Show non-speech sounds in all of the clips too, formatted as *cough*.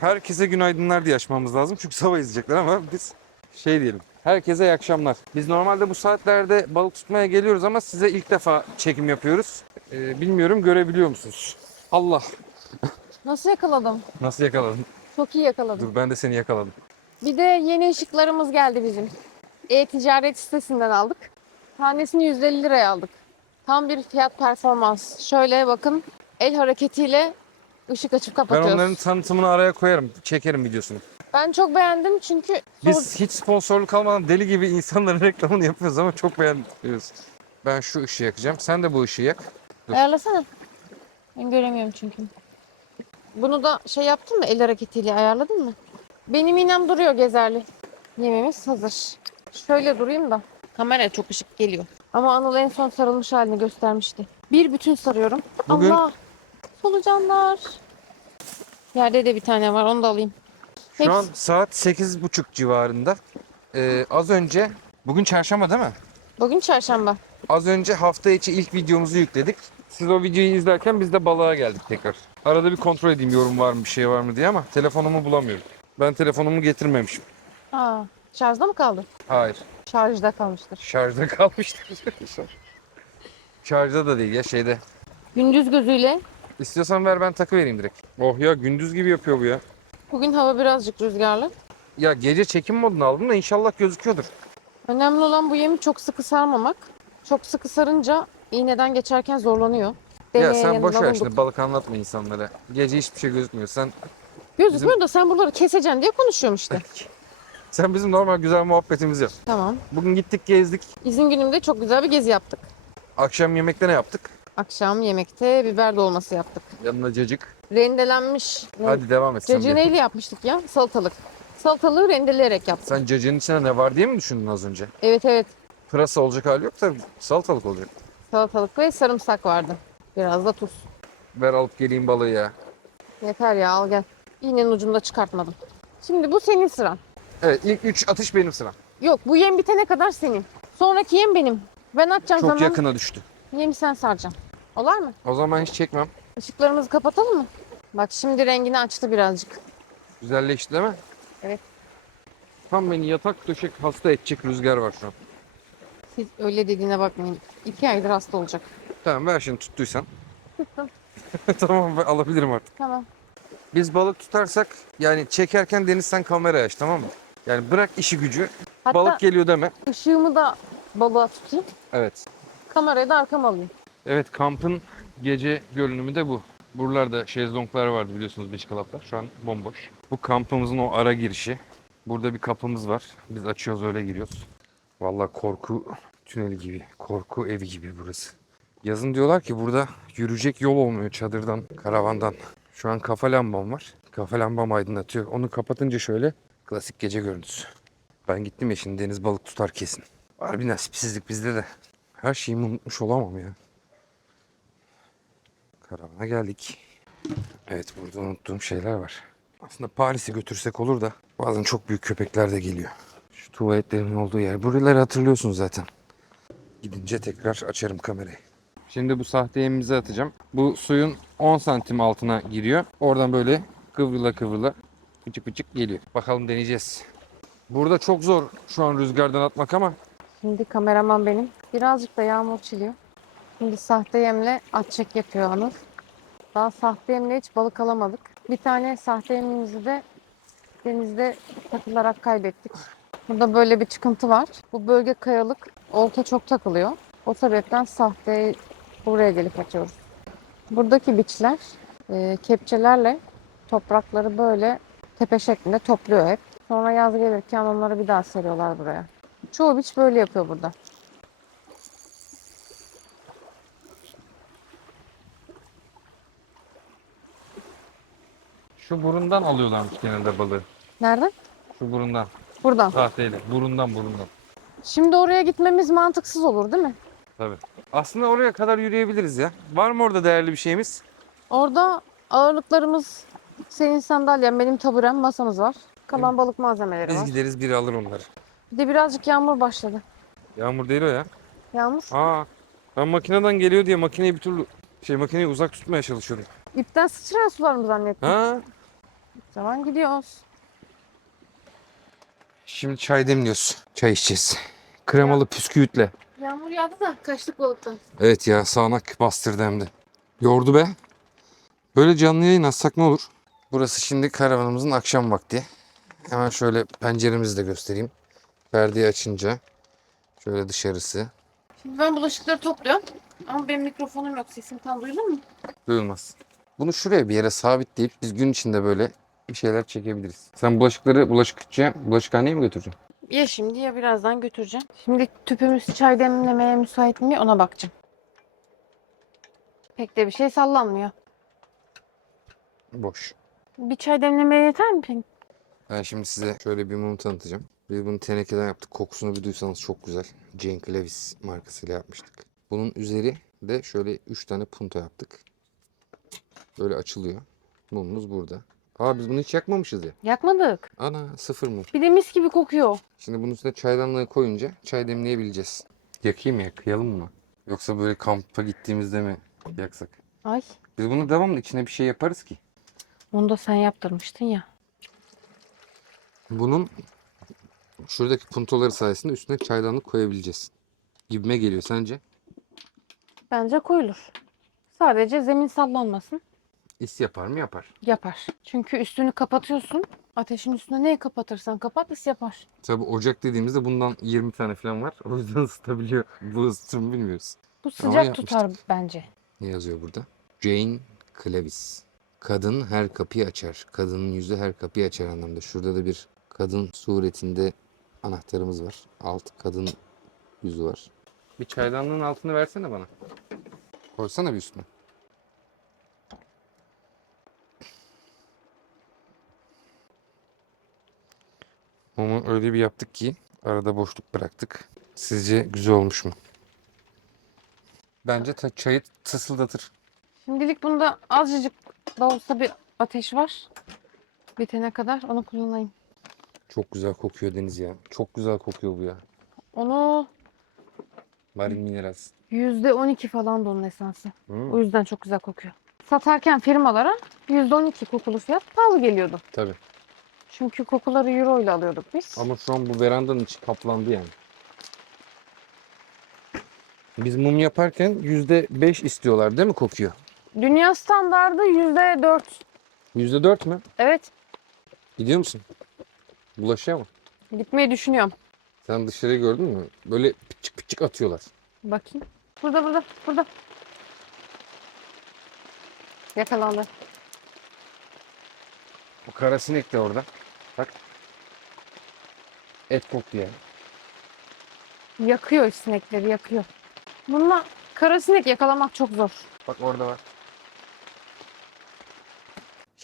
Herkese günaydınlar diye açmamız lazım. Çünkü sabah izleyecekler ama biz şey diyelim. Herkese iyi akşamlar. Biz normalde bu saatlerde balık tutmaya geliyoruz ama size ilk defa çekim yapıyoruz. Ee, bilmiyorum görebiliyor musunuz? Allah. Nasıl yakaladım? Nasıl yakaladın? Çok iyi yakaladım. Dur ben de seni yakaladım. Bir de yeni ışıklarımız geldi bizim. E-ticaret sitesinden aldık. Tanesini 150 liraya aldık. Tam bir fiyat performans. Şöyle bakın el hareketiyle ışık açıp Ben kapatıyoruz. onların tanıtımını araya koyarım. Çekerim videosunu. Ben çok beğendim çünkü Biz hiç sponsorluk almadan deli gibi insanların *laughs* reklamını yapıyoruz ama çok beğeniyoruz. Ben şu ışığı yakacağım. Sen de bu ışığı yak. Dur. Ayarlasana. Ben göremiyorum çünkü. Bunu da şey yaptın mı? El hareketiyle ayarladın mı? Benim iğnem duruyor gezerli. Yememiz hazır. Şöyle durayım da. Kameraya çok ışık geliyor. Ama Anıl en son sarılmış halini göstermişti. Bir bütün sarıyorum. Bugün- Allah! Solucanlar. Yerde de bir tane var. Onu da alayım. Şu an Hepsi- saat 8.30 civarında. Ee, az önce, bugün çarşamba değil mi? Bugün çarşamba. Az önce hafta içi ilk videomuzu yükledik. Siz o videoyu izlerken biz de balığa geldik tekrar. Arada bir kontrol edeyim yorum var mı bir şey var mı diye ama telefonumu bulamıyorum. Ben telefonumu getirmemişim. Aa, şarjda mı kaldı? Hayır. Şarjda kalmıştır. Şarjda *laughs* kalmıştır. Şarjda da değil ya şeyde. Gündüz gözüyle İstiyorsan ver ben takı vereyim direkt. Oh ya gündüz gibi yapıyor bu ya. bugün hava birazcık rüzgarlı. Ya gece çekim modunu aldım da inşallah gözüküyordur. Önemli olan bu yemi çok sıkı sarmamak. Çok sıkı sarınca iğneden geçerken zorlanıyor. ya Deneye sen boş ver şimdi balık anlatma insanlara. Gece hiçbir şey gözükmüyor. Sen Gözükmüyor da sen buraları keseceksin diye konuşuyorum işte. *laughs* sen bizim normal güzel muhabbetimizi yap. tamam. Bugün gittik gezdik. İzin günümde çok güzel bir gezi yaptık. Akşam yemekte ne yaptık? Akşam yemekte biber dolması yaptık. Yanına cacık. Rendelenmiş. Hadi devam et sen. Cacığı bir. neyle yapmıştık ya? Salatalık. Salatalığı rendeleyerek yaptık. Sen cacığın içine ne var diye mi düşündün az önce? Evet evet. Pırasa olacak hali yok da salatalık olacak. Salatalık ve sarımsak vardı. Biraz da tuz. Ver alıp geleyim balığı ya. Yeter ya al gel. İğnenin ucunu da çıkartmadım. Şimdi bu senin sıran. Evet ilk 3 atış benim sıram. Yok bu yem bitene kadar senin. Sonraki yem benim. Ben atacağım Çok zaman yakına düştü. Yemi sen saracaksın. Olar mı? O zaman hiç çekmem. Işıklarımızı kapatalım mı? Bak şimdi rengini açtı birazcık. Güzelleşti değil mi? Evet. Tam beni yatak döşek hasta edecek rüzgar var şu an. Siz öyle dediğine bakmayın. İki aydır hasta olacak. Tamam ver şimdi tuttuysan. Tuttum. *laughs* tamam ben alabilirim artık. Tamam. Biz balık tutarsak yani çekerken Deniz sen kamerayı aç tamam mı? Yani bırak işi gücü. Hatta Balık geliyor deme. ışığımı da balığa tutayım. Evet. Kamerayı da arkama alayım. Evet kampın gece görünümü de bu. Buralarda şezlonglar vardı biliyorsunuz beach. Şu an bomboş. Bu kampımızın o ara girişi. Burada bir kapımız var. Biz açıyoruz öyle giriyoruz. Vallahi korku tüneli gibi, korku evi gibi burası. Yazın diyorlar ki burada yürüyecek yol olmuyor çadırdan, karavandan. Şu an kafa lambam var. Kafa lambam aydınlatıyor. Onu kapatınca şöyle klasik gece görüntüsü. Ben gittim ya şimdi deniz balık tutar kesin. Var bir nasipsizlik bizde de. Her şeyimi unutmuş olamam ya. Karavana geldik. Evet burada unuttuğum şeyler var. Aslında Paris'e götürsek olur da bazen çok büyük köpekler de geliyor. Şu tuvaletlerin olduğu yer. Buraları hatırlıyorsunuz zaten. Gidince tekrar açarım kamerayı. Şimdi bu sahte yemimizi atacağım. Bu suyun 10 santim altına giriyor. Oradan böyle kıvrıla kıvrıla küçük küçük geliyor. Bakalım deneyeceğiz. Burada çok zor şu an rüzgardan atmak ama Şimdi kameraman benim. Birazcık da yağmur çiliyor. Şimdi sahte yemle at çek yapıyor Anıl. Daha sahte yemle hiç balık alamadık. Bir tane sahte yemimizi de denizde takılarak kaybettik. Burada böyle bir çıkıntı var. Bu bölge kayalık. Olta çok takılıyor. O sebepten sahte buraya gelip atıyoruz. Buradaki biçler e, kepçelerle toprakları böyle tepe şeklinde topluyor hep. Sonra yaz gelirken onları bir daha seriyorlar buraya. Çoğu biç böyle yapıyor burada. şu burundan alıyorlarmış genelde balığı. Nereden? Şu burundan. Buradan. Sahteyle. Burundan burundan. Şimdi oraya gitmemiz mantıksız olur değil mi? Tabii. Aslında oraya kadar yürüyebiliriz ya. Var mı orada değerli bir şeyimiz? Orada ağırlıklarımız senin sandalyen, benim taburem, masamız var. Kalan balık malzemeleri Biz var. gideriz biri alır onları. Bir de birazcık yağmur başladı. Yağmur değil o ya. Yağmur. Aa, ben makineden geliyor diye makineyi bir türlü şey makineyi uzak tutmaya çalışıyordum. İpten sıçrayan sular mı zannettin? Ha? Zaman gidiyoruz. Şimdi çay demliyoruz. Çay içeceğiz. Kremalı püsküvitle. Yağmur yağdı da kaçtık balıktan. Evet ya sağanak bastırdı hem de. Yordu be. Böyle canlı yayın açsak ne olur? Burası şimdi karavanımızın akşam vakti. Hemen şöyle penceremizi de göstereyim. Perdeyi açınca şöyle dışarısı. Şimdi ben bulaşıkları topluyorum. Ama benim mikrofonum yok. Sesim tam duyulur mu? Duyulmaz. Bunu şuraya bir yere sabitleyip biz gün içinde böyle bir şeyler çekebiliriz. Sen bulaşıkları bulaşıkçıya, bulaşıkhaneye mi götüreceksin? Ya şimdi ya birazdan götüreceğim. Şimdi tüpümüz çay demlemeye müsait mi ona bakacağım. Pek de bir şey sallanmıyor. Boş. Bir çay demlemeye yeter mi peki? Ben şimdi size şöyle bir mum tanıtacağım. Biz bunu tenekeden yaptık. Kokusunu bir duysanız çok güzel. Jane Clavis markasıyla yapmıştık. Bunun üzeri de şöyle 3 tane punto yaptık. Böyle açılıyor. Mumumuz burada. Aa biz bunu hiç yakmamışız ya. Yakmadık. Ana sıfır mum. Bir de mis gibi kokuyor. Şimdi bunun üstüne çaydanlığı koyunca çay demleyebileceğiz. Yakayım mı yakayalım mı? Yoksa böyle kampa gittiğimizde mi yaksak? Ay. Biz bunu devamlı içine bir şey yaparız ki. Onu da sen yaptırmıştın ya. Bunun şuradaki puntoları sayesinde üstüne çaydanlık koyabileceğiz. Gibime geliyor sence? Bence koyulur. Sadece zemin sallanmasın. İs yapar mı? Yapar. Yapar. Çünkü üstünü kapatıyorsun. Ateşin üstüne neyi kapatırsan kapat is yapar. Tabi ocak dediğimizde bundan 20 tane falan var. O yüzden *laughs* ısıtabiliyor. Bu ısıtır mı bilmiyoruz. Bu sıcak tutar bence. Ne yazıyor burada? Jane Clavis. Kadın her kapıyı açar. Kadının yüzü her kapıyı açar anlamda. Şurada da bir kadın suretinde anahtarımız var. Alt kadın yüzü var. Bir çaydanlığın altını versene bana. Koysana bir üstüne. Mumu öyle bir yaptık ki arada boşluk bıraktık. Sizce güzel olmuş mu? Bence ta- çayı tısıldatır. Şimdilik bunda azıcık da olsa bir ateş var. Bitene kadar onu kullanayım. Çok güzel kokuyor Deniz ya. Çok güzel kokuyor bu ya. Onu Marin Minerals. %12 falan da onun esansı. Hmm, O yüzden çok güzel kokuyor. Satarken firmalara %12 kokulu fiyat pahalı geliyordu. tabii. Çünkü kokuları euro ile alıyorduk biz. Ama şu an bu verandanın içi kaplandı yani. Biz mum yaparken %5 istiyorlar değil mi kokuyor? Dünya standardı %4. %4 mü? Evet. Gidiyor musun? Bulaşıyor mu? Gitmeyi düşünüyorum. Sen dışarıyı gördün mü? Böyle pıçık pıçık atıyorlar. Bakayım. Burada burada burada. Yakalandı. Bu kara sinek de orada. Bak. Et koktu yani. Yakıyor sinekleri yakıyor. Bununla kara sinek yakalamak çok zor. Bak orada var.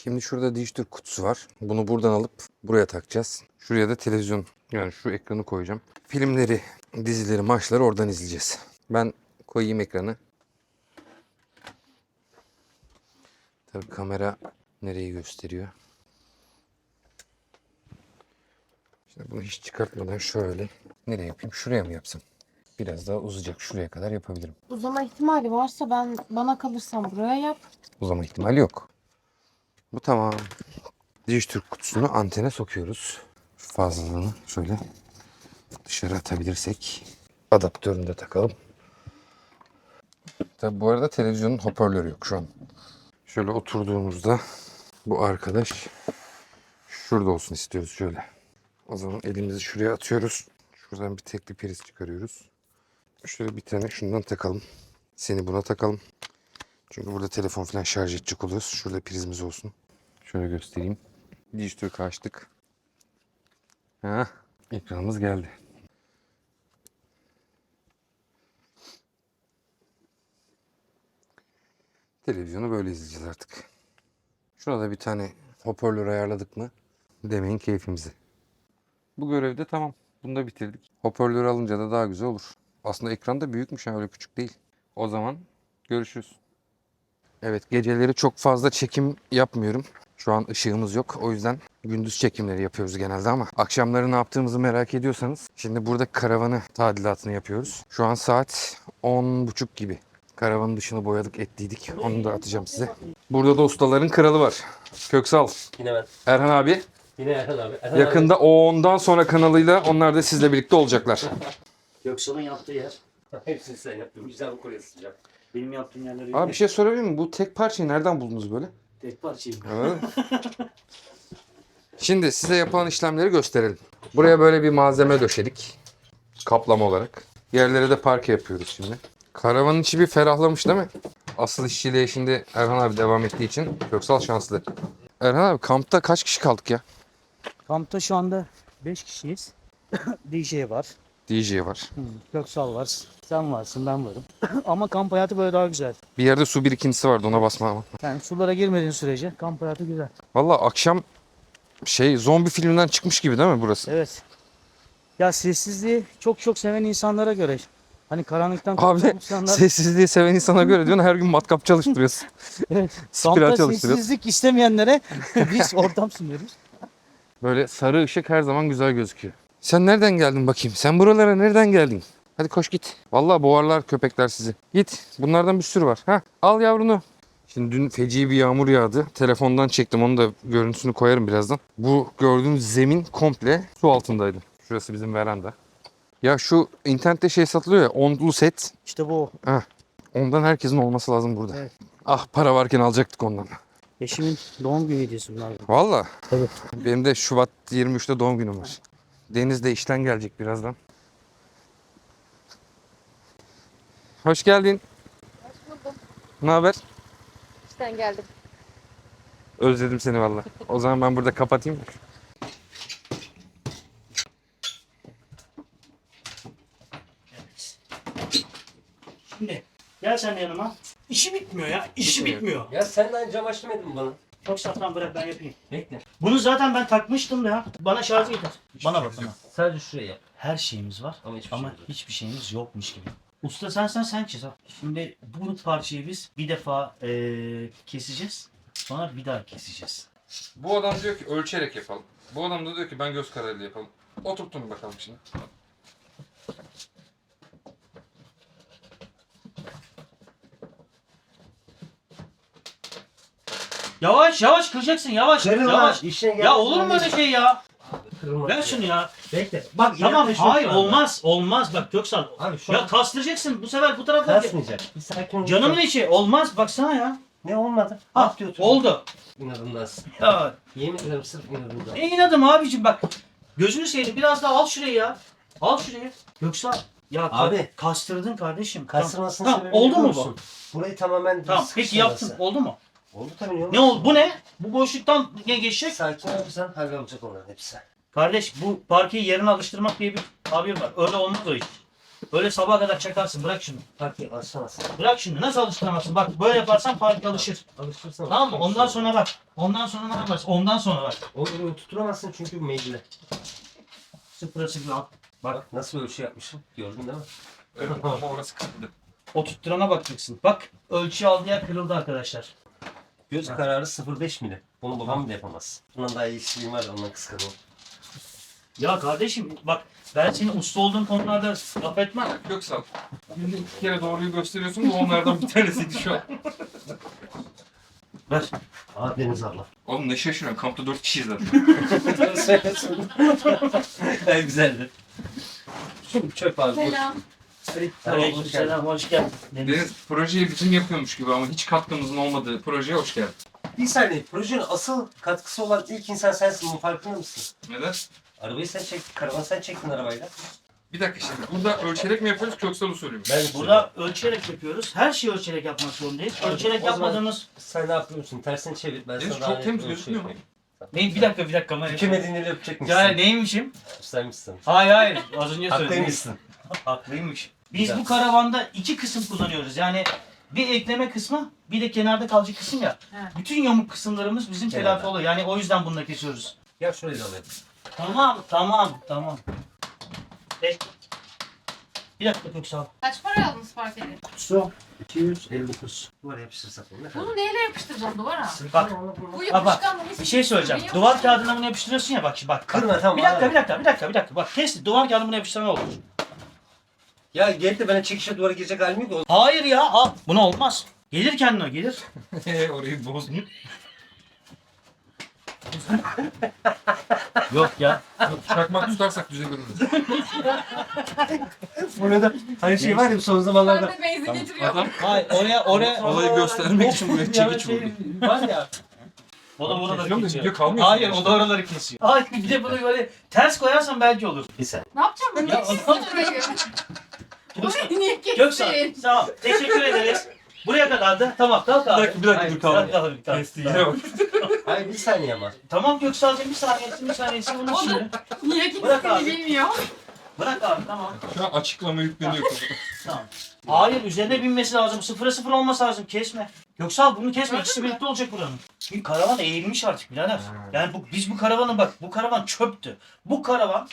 Şimdi şurada dijitür kutusu var. Bunu buradan alıp buraya takacağız. Şuraya da televizyon yani şu ekranı koyacağım. Filmleri, dizileri, maçları oradan izleyeceğiz. Ben koyayım ekranı. Tabii kamera nereyi gösteriyor. Şimdi bunu hiç çıkartmadan şöyle nereye yapayım? Şuraya mı yapsam? Biraz daha uzayacak. Şuraya kadar yapabilirim. Uzama ihtimali varsa ben bana kalırsam buraya yap. Uzama ihtimali yok. Bu tamam. Dijitürk kutusunu antene sokuyoruz. Şu fazlalığını şöyle dışarı atabilirsek adaptörünü de takalım. Tabi bu arada televizyonun hoparlörü yok şu an. Şöyle oturduğumuzda bu arkadaş şurada olsun istiyoruz şöyle. O zaman elimizi şuraya atıyoruz. Şuradan bir tekli priz çıkarıyoruz. Şöyle bir tane şundan takalım. Seni buna takalım. Çünkü burada telefon falan şarj edecek oluyoruz. Şurada prizimiz olsun. Şöyle göstereyim. Dijitürk'ü açtık. Ha, ekranımız geldi. Televizyonu böyle izleyeceğiz artık. Şuna da bir tane hoparlör ayarladık mı demeyin keyfimizi. Bu görevde tamam. Bunu da bitirdik. Hoparlör alınca da daha güzel olur. Aslında ekran da büyükmüş öyle küçük değil. O zaman görüşürüz. Evet geceleri çok fazla çekim yapmıyorum. Şu an ışığımız yok. O yüzden gündüz çekimleri yapıyoruz genelde ama akşamları ne yaptığımızı merak ediyorsanız şimdi burada karavanı tadilatını yapıyoruz. Şu an saat 10.30 gibi. Karavanın dışını boyadık ettiydik. Onu da atacağım size. Burada da ustaların kralı var. Köksal. Yine ben. Erhan abi. Yine Erhan abi. Erhan Yakında o ondan sonra kanalıyla onlar da sizle birlikte olacaklar. *laughs* Göksal'ın yaptığı yer. Abi. *laughs* Hepsini sen yaptın. Güzel bir kurye sıcak. Benim yaptığım yerleri Abi bir şey sorabilir miyim? Bu tek parçayı nereden buldunuz böyle? tek. Anladın mı? *laughs* Şimdi size yapılan işlemleri gösterelim. Buraya böyle bir malzeme döşedik. Kaplama olarak. Yerlere de parke yapıyoruz şimdi. Karavanın içi bir ferahlamış değil mi? Asıl işçiliğe şimdi Erhan abi devam ettiği için Köksal şanslı. Erhan abi kampta kaç kişi kaldık ya? Kampta şu anda 5 kişiyiz. *coughs* DJ var. DJ var. Hı, Göksal var. Sen varsın ben varım. *clears throat* Ama kamp hayatı böyle daha güzel. Bir yerde su birikintisi vardı ona basma ama. Yani sulara girmediğin sürece kamp hayatı güzel. Valla akşam şey zombi filminden çıkmış gibi değil mi burası? Evet. Ya sessizliği çok çok seven insanlara göre. Hani karanlıktan Abi korkan insanlar. sessizliği seven insana göre diyorsun her gün matkap çalıştırıyorsun. *laughs* evet. *laughs* Spiral Kampta çalıştırıyorsun. sessizlik istemeyenlere *laughs* biz ortam sunuyoruz. Böyle sarı ışık her zaman güzel gözüküyor. Sen nereden geldin bakayım? Sen buralara nereden geldin? Hadi koş git. Vallahi boğarlar köpekler sizi. Git. Bunlardan bir sürü var. Ha, al yavrunu. Şimdi dün feci bir yağmur yağdı. Telefondan çektim. Onu da görüntüsünü koyarım birazdan. Bu gördüğünüz zemin komple su altındaydı. Şurası bizim veranda. Ya şu internette şey satılıyor ya onlu set. İşte bu. Ondan herkesin olması lazım burada. Evet. Ah para varken alacaktık ondan. Eşimin doğum günü hediyesi bunlar. Valla. Tabii. Benim de Şubat 23'te doğum günüm var. Deniz de işten gelecek birazdan. Hoş geldin. Hoş buldum. Ne haber? İşten geldim. Özledim seni valla. O zaman ben burada kapatayım. Şimdi gel sen de yanıma. İşi bitmiyor ya. İşi Bitmiyor. bitmiyor. Ya sen daha önce başlamadın mı bana? Çok safran bırak ben yapayım. Bekle. Bunu zaten ben takmıştım ya. Bana şarjı getir. Bana bak bana. Sadece şuraya yap. Her şeyimiz var Ama hiçbir ama şey yok. hiçbir şeyimiz yokmuş gibi. Usta sensen sen çiz ha. Şimdi bu parçayı biz bir defa eee, keseceğiz. Sonra bir daha keseceğiz. Bu adam diyor ki ölçerek yapalım. Bu adam da diyor ki ben göz kararıyla yapalım. Oturtun bakalım şimdi. Yavaş yavaş kıracaksın yavaş yavaş. İşine Ya olur mu öyle şey ya? Kırılma. Ver şunu ya. Bekle. Bak Tamam yaklaşık hayır şu anda. olmaz olmaz bak Köksal. Abi şu Ya an kastıracaksın bu sefer bu tarafa. kasmayacak. Bir sakin ol. Canımın içi olmaz baksana ya. Ne olmadı? Ha Bak diyor. oldu. İnadındasın. Ya Yemin ederim sırf inadından. ne inadım abicim bak. Gözünü seveyim biraz daha al şurayı ya. Al şurayı. Yoksa ya Abi. kastırdın kardeşim. Kasırmasının Tamam, sebebi oldu mu bu? musun? Burayı tamamen Tamam peki yaptın oldu mu? Oldu tabii ne oldu? Ne oldu bu ne? Bu boşluktan ne geçecek? Sakin olursan hallolacak onların hepsi. Kardeş bu parkeyi yerine alıştırmak diye bir tabir var. Öyle olmaz o iş. Öyle sabaha kadar çakarsın bırak şunu. Fark et alışamazsın. Bırak şimdi nasıl alıştıramazsın? Bak böyle yaparsan parke alışır. Alışırsan Tamam mı? Ondan sonra bak. Ondan sonra ne yaparsın? Ondan sonra bak. Onu tutturamazsın çünkü meyilli. Sıfıra sıfır al. Bak nasıl ölçü yapmışım. Gördün değil mi? Evet, ama orası kırıldı. O tutturana bakacaksın. Bak ölçü aldı yer kırıldı arkadaşlar. Göz kararı 0.5 mili. Bunu babam bile yapamaz. Bundan daha iyi işçiliğim var ondan kıskanıyorum. Ya kardeşim bak ben senin usta olduğun konularda laf etmem. Köksal. Günde iki kere doğruyu gösteriyorsun da onlardan bir tanesiydi şu *laughs* an. Ver. Aa Deniz abla. Oğlum ne şaşırıyorsun? Kampta dört kişiyiz zaten. *laughs* en *laughs* güzeldi. Şimdi çöp abi. Selam. Aleyküm selam hoş geldin. Deniz. Deniz projeyi bizim yapıyormuş gibi ama hiç katkımızın olmadığı projeye hoş geldin. Bir saniye. Projenin asıl katkısı olan ilk insan sensin. Bunun farkında mısın? Neden? Arabayı sen çektin. Karavanı sen çektin arabayla. Bir dakika şimdi. Burada ölçerek mi yapıyoruz Köksal usulü mü? Ben Burada ölçerek yapıyoruz. Her şeyi ölçerek yapmak zorundayız. Ölçerek O zaman- yapmadığımız... Sen ne yapıyorsun? Tersini çevir. Ben Deniz sana daha çok temiz gözükmüyor ölçü mu? yapayım. Neyim? Bir dakika bir dakika. kamera- Hükümedin eli öpecek misin? Ya neymişim? Hayır hayır. Az önce söyledim. Haklıymışsın. Haklıymış. Biz Güzel. bu karavanda iki kısım kullanıyoruz. Yani bir ekleme kısmı bir de kenarda kalıcı kısım ya. He. Bütün yamuk kısımlarımız bizim Kenarda. telafi oluyor. Yani o yüzden bununla kesiyoruz. Gel şurayı da alayım. Tamam tamam tamam. Bek. Bir dakika Köksal. Kaç para aldınız parkeli? Kutusu 259. Duvara yapıştırsak bunu ne kadar? Bunu neyle yapıştıracağım duvara? Bak Bu Bak, yapışkan mı? bir şey söyleyeceğim. Duvar kağıdına bunu yapıştırıyorsun ya bak şimdi bak. Kırma tamam. Bir dakika bir dakika bir dakika bir dakika. Bak kes duvar kağıdına bunu yapıştıran olur. Ya gelip de bana çekişe duvara girecek halim yok. Hayır ya. Al. Buna olmaz. Gelir kendine gelir. *laughs* Orayı bozdun. Yok ya. Çakmak tutarsak düze görünür. *laughs* Burada hani şey var ya son zamanlarda. Ben de benzin getiriyorum. Adam Hayır oraya oraya. Olayı göstermek için buraya Ya çekiç şey vurdu. Var ya. O da oraları kesiyor. video kalmıyor. Hayır o da oraları kesiyor. Hayır bir de bunu böyle ters koyarsan belki olur. Bir sen. Ne yapacağım ben? Ya, orayı? Orayı niye Göksel kestin? tamam teşekkür ederiz. Buraya kadardı. Tamam kalk abi. Bir dakika, bir dakika, Hayır, dur kalma. Kalk abi, kalk. Kestiği yere bak. Hayır bir saniye ama. Tamam Göksel'cim bir saniyesi bir saniyesi bunu şimdi. Niye Bırak abi. kestiğini bilmiyor. Bırak abi tamam. Şu an açıklama yükleniyor. Tamam. Hayır üzerine binmesi lazım. Sıfıra sıfır olması lazım. Kesme. Göksel bunu kesme. İkisi birlikte olacak buranın. Çünkü karavan eğilmiş artık birader. Yani bu, biz bu karavanı bak bu karavan çöptü. Bu karavan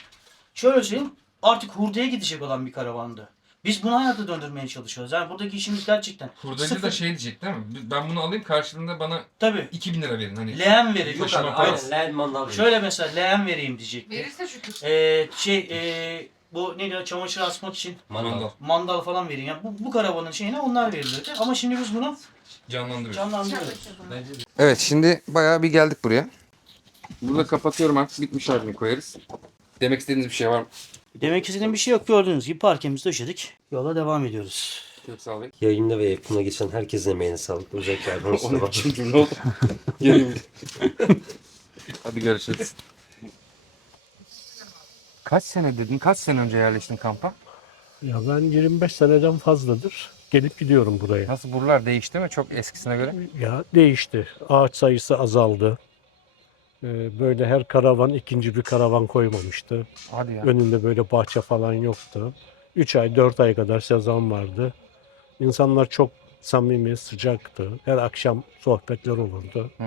şöyle söyleyeyim artık hurdaya gidecek olan bir karavandı. Biz bunu hayata döndürmeye çalışıyoruz. Yani buradaki işimiz gerçekten. Hurdacı Sıfır. da şey diyecek değil mi? Ben bunu alayım karşılığında bana Tabii. 2000 lira verin. Hani Leğen verir. Yok abi aynen leğen mandal. Şöyle mesela leğen vereyim diyecekti. Verirse şükür. Ee, şey ee, bu neydi çamaşır asmak için mandal mandal falan vereyim. Yani bu, bu karavanın şeyine onlar verilirdi. Ama şimdi biz bunu canlandırıyor. canlandırıyoruz. Bence de. Evet şimdi bayağı bir geldik buraya. Burada kapatıyorum artık bitmiş halini koyarız. Demek istediğiniz bir şey var mı? Demek istediğim bir şey yok. Gördüğünüz gibi parkemizi döşedik. Yola devam ediyoruz. Köksal Bey. Yayında ve yapımına geçen herkesin emeğine sağlık. Özellikle Erdoğan Onun Usta'ya. için cümle oldu. *laughs* Gelin. Hadi görüşürüz. Kaç sene dedin? Kaç sene önce yerleştin kampa? Ya ben 25 seneden fazladır gelip gidiyorum buraya. Nasıl buralar değişti mi çok eskisine göre? Ya değişti. Ağaç sayısı azaldı. Ee, Böyle her karavan ikinci bir karavan koymamıştı. Hadi ya. Önünde böyle bahçe falan yoktu. 3 ay 4 ay kadar sezon vardı. İnsanlar çok samimi, sıcaktı. Her akşam sohbetler olurdu. Hmm.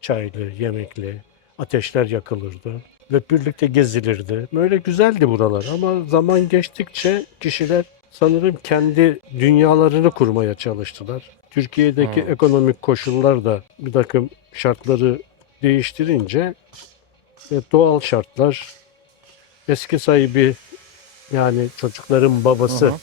Çaylı, yemekli, ateşler yakılırdı ve birlikte gezilirdi. Böyle güzeldi buralar ama zaman geçtikçe kişiler sanırım kendi dünyalarını kurmaya çalıştılar. Türkiye'deki Hmm. ekonomik koşullar da bir takım şartları değiştirince ve doğal şartlar eski sahibi yani çocukların babası Hı hı.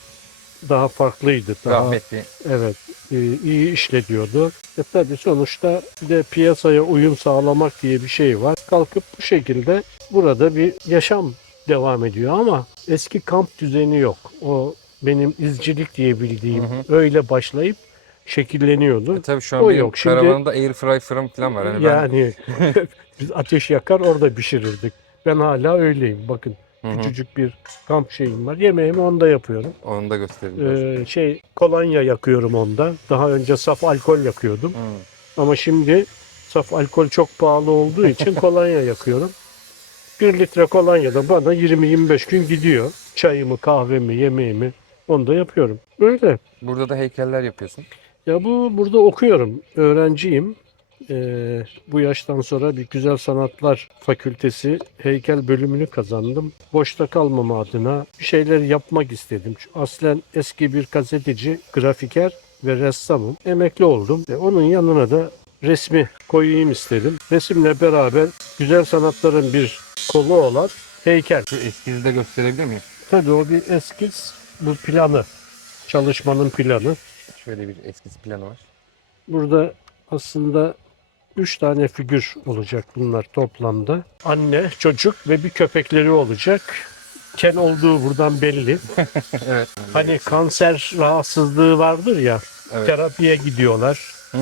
daha farklıydı. Daha Rahmetli. Evet, e, iyi işletiyordu. E tabii sonuçta bir de piyasaya uyum sağlamak diye bir şey var. Kalkıp bu şekilde burada bir yaşam devam ediyor ama eski kamp düzeni yok. O benim izcilik diye bildiğim Hı öyle başlayıp şekilleniyordu. E tabii şu an O yok. Şimdi- karavanımda air fry fırın falan var. Hani ben... yani *laughs* biz ateş yakar orada pişirirdik. Ben hala öyleyim. Bakın Hı hı. küçücük bir kamp şeyim var. Yemeğimi onda yapıyorum. Onu da göstereyim. Ee, şey kolonya yakıyorum onda. Daha önce saf alkol yakıyordum. Hı. Ama şimdi saf alkol çok pahalı olduğu için *laughs* kolonya yakıyorum. Bir litre kolonya da bana 20-25 gün gidiyor. Çayımı, kahvemi, yemeğimi onu da yapıyorum. Böyle. Burada da heykeller yapıyorsun. Ya bu burada okuyorum. Öğrenciyim. Ee, bu yaştan sonra bir Güzel Sanatlar Fakültesi heykel bölümünü kazandım. Boşta kalmama adına bir şeyler yapmak istedim. Çünkü Aslen eski bir gazeteci, grafiker ve ressamım. Emekli oldum. E, onun yanına da resmi koyayım istedim. Resimle beraber güzel sanatların bir kolu olan heykel. Şu eskizi de gösterebilir miyim? Tabii o bir eskiz, bu planı. Çalışmanın planı. Şöyle bir eskiz planı var. Burada aslında üç tane figür olacak bunlar toplamda. Anne, çocuk ve bir köpekleri olacak. Ken olduğu buradan belli. *laughs* evet. Hani kanser rahatsızlığı vardır ya, Evet. terapiye gidiyorlar. Hmm.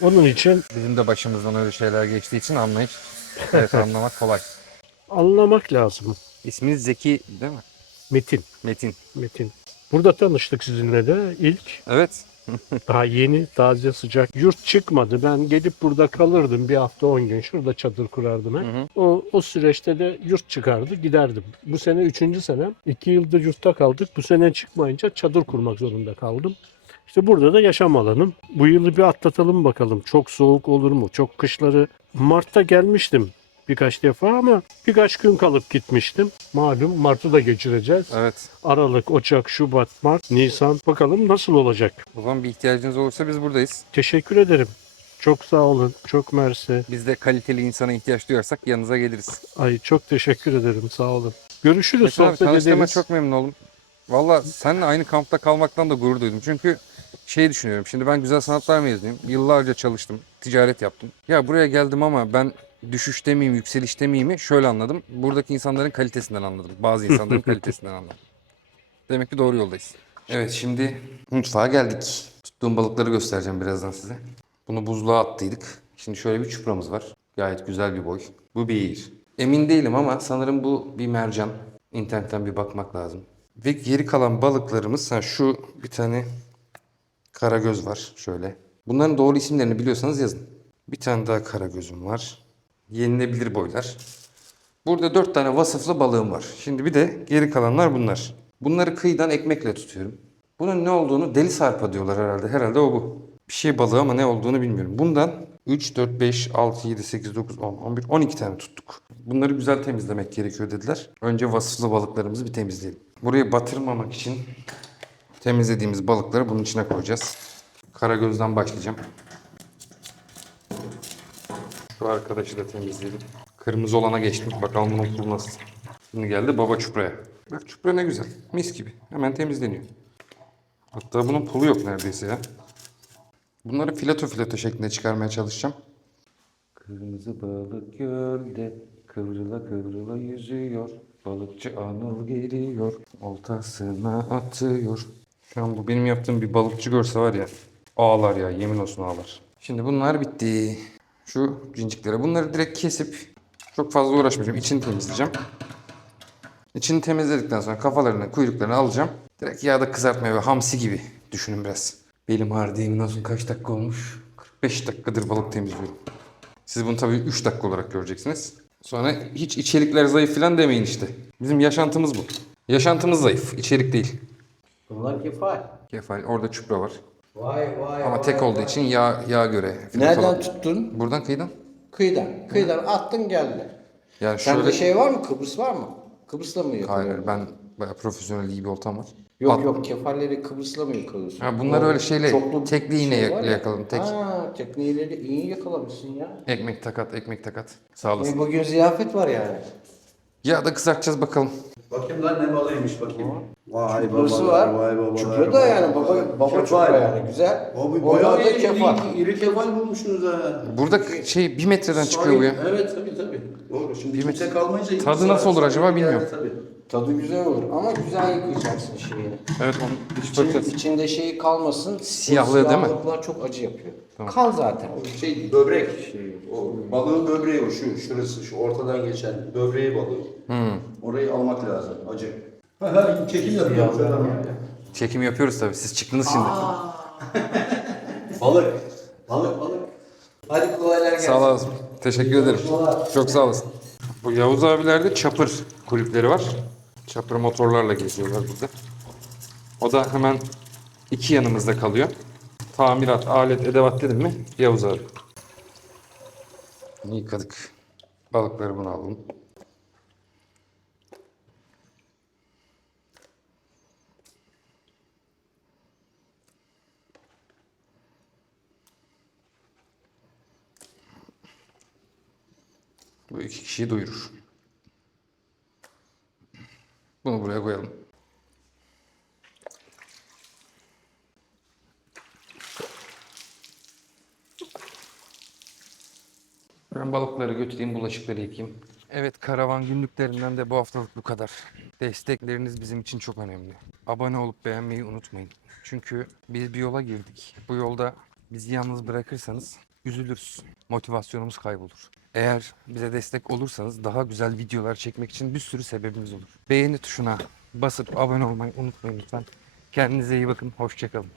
Onun için Bizim de başımızdan öyle şeyler geçtiği için anlayıp evet *laughs* anlamak kolay. anlamak lazım. İsminiz Zeki değil mi? Metin, Metin. Metin. Burada tanıştık sizinle de ilk. Evet. *laughs* Daha yeni, taze, sıcak. Yurt çıkmadı. Ben gelip burada kalırdım bir hafta on gün. Şurada çadır kurardım. hep. Hı hı. O, o süreçte de yurt çıkardı, giderdim. Bu sene üçüncü senem. iki yıldır yurtta kaldık. Bu sene çıkmayınca çadır kurmak zorunda kaldım. İşte burada da yaşam alanım. Bu yılı bir atlatalım bakalım. Çok soğuk olur mu? Çok kışları. Mart'ta gelmiştim birkaç defa ama birkaç gün kalıp gitmiştim. Malum Mart'ı da geçireceğiz. Evet. Aralık, Ocak, Şubat, Mart, Nisan. Bakalım nasıl olacak? O zaman bir ihtiyacınız olursa biz buradayız. Teşekkür ederim. Çok sağ olun. Çok mersi. Biz de kaliteli insana ihtiyaç duyarsak yanınıza geliriz. Ay çok teşekkür ederim. Sağ olun. Görüşürüz. Metin abi tanıştığıma çok memnun oldum. Valla seninle aynı kampta kalmaktan da gurur duydum. Çünkü şey düşünüyorum. Şimdi ben güzel sanatlar mezunuyum. Yıllarca çalıştım. Ticaret yaptım. Ya buraya geldim ama ben düşüşte miyim, yükselişte miyim şöyle anladım. Buradaki insanların kalitesinden anladım. Bazı insanların *laughs* kalitesinden anladım. Demek ki doğru yoldayız. Evet şimdi mutfağa geldik. Tuttuğum balıkları göstereceğim birazdan size. Bunu buzluğa attıydık. Şimdi şöyle bir çupramız var. Gayet güzel bir boy. Bu bir. Emin değilim ama sanırım bu bir mercan. İnternetten bir bakmak lazım. Ve geri kalan balıklarımız ha şu bir tane karagöz var şöyle. Bunların doğru isimlerini biliyorsanız yazın. Bir tane daha karagözüm var. Yenilebilir boylar. Burada dört tane vasıflı balığım var. Şimdi bir de geri kalanlar bunlar. Bunları kıyıdan ekmekle tutuyorum. Bunun ne olduğunu deli sarpa diyorlar herhalde. Herhalde o bu. Bir şey balığı ama ne olduğunu bilmiyorum. Bundan 3, 4, 5, 6, 7, 8, 9, 10, 11, 12 tane tuttuk. Bunları güzel temizlemek gerekiyor dediler. Önce vasıflı balıklarımızı bir temizleyelim. Burayı batırmamak için temizlediğimiz balıkları bunun içine koyacağız. Karagöz'den başlayacağım. Şu arkadaşı da temizleyelim. Kırmızı olana geçtim. Bakalım bunun pulu nasıl. Şimdi geldi baba çupraya. Bak çupra ne güzel. Mis gibi. Hemen temizleniyor. Hatta bunun pulu yok neredeyse ya. Bunları fileto fileto şeklinde çıkarmaya çalışacağım. Kırmızı balık gölde kıvrıla kıvrıla yüzüyor. Balıkçı Anıl geliyor. Oltasına atıyor. Şu an bu benim yaptığım bir balıkçı görse var ya. Ağlar ya yemin olsun ağlar. Şimdi bunlar bitti. Şu cinciklere bunları direkt kesip çok fazla uğraşmayacağım. İçini temizleyeceğim. İçini temizledikten sonra kafalarını, kuyruklarını alacağım. Direkt yağda kızartmaya ve hamsi gibi düşünün biraz. Belim ağrıdı emin olsun kaç dakika olmuş? 45 dakikadır balık temizliyorum. Siz bunu tabii 3 dakika olarak göreceksiniz. Sonra hiç içerikler zayıf falan demeyin işte. Bizim yaşantımız bu. Yaşantımız zayıf, içerik değil. Bunlar kefal. Kefal, orada çupra var. Vay vay Ama tek olduğu için yağ, yağ göre. Nereden falan. tuttun? Buradan kıyıdan. Kıyıdan. Kıyıdan attın geldi. Yani Sende şöyle... şey var mı? Kıbrıs var mı? Kıbrıs'la mı yakalıyorsun? Hayır ben bayağı profesyonel iyi bir oltam var. Yok At- yok kefalleri Kıbrıs'la mı yakalıyorsun? Ha, bunları öyle şeyle, çoklu tekli iğne şey ya. yakaladım, tek. Ha, tekli iğneyle iyi yakalamışsın ya. Ekmek takat, ekmek takat. Sağ olasın. E, bugün ziyafet var yani. Yağda kızartacağız bakalım. Bakayım lan ne balıymış bakayım. Vay Çuprası babalar, var. vay babalar. Çupra da yani baba, baba Kefal. çupra yani güzel. Abi bayağı da iri, kefal. iri, iri kefal bulmuşsunuz ha. Burada şey bir metreden çıkıyor bu ya. Evet tabii tabii. Doğru. Şimdi Bir kimse metre- kalmayınca... Tadı nasıl olur acaba bilmiyorum. Tabii. Tadı güzel olur ama güzel yıkayacaksın şeyini. Evet onu diş İçinde, fırçası. içinde şeyi kalmasın. Siyahlığı değil mi? Siyahlıklar çok acı yapıyor. Kal zaten. Şey böbrek şey. O balığın böbreği o şu şurası şu ortadan geçen böbreği balığı. Hmm. Orayı almak lazım. Acı. Çekim yapıyorum şu an. Çekim yapıyoruz tabii. Siz çıktınız şimdi. *laughs* Balık. Balık balık. Hadi kolaylar gelsin. Sağ olasın. Teşekkür ederim. Çok sağ olasın. Bu Yavuz abilerde çapır kulüpleri var. Çapır motorlarla geziyorlar burada. O da hemen iki yanımızda kalıyor. Tamirat, alet, edevat dedim mi Yavuz abi. Yıkadık. Balıkları bunu alalım. Bu iki kişiyi doyurur. Bunu buraya koyalım. Ben balıkları götüreyim, bulaşıkları yıkayayım. Evet, karavan günlüklerinden de bu haftalık bu kadar. Destekleriniz bizim için çok önemli. Abone olup beğenmeyi unutmayın. Çünkü biz bir yola girdik. Bu yolda bizi yalnız bırakırsanız üzülürüz. Motivasyonumuz kaybolur. Eğer bize destek olursanız daha güzel videolar çekmek için bir sürü sebebimiz olur. Beğeni tuşuna basıp abone olmayı unutmayın lütfen. Kendinize iyi bakın. Hoşçakalın.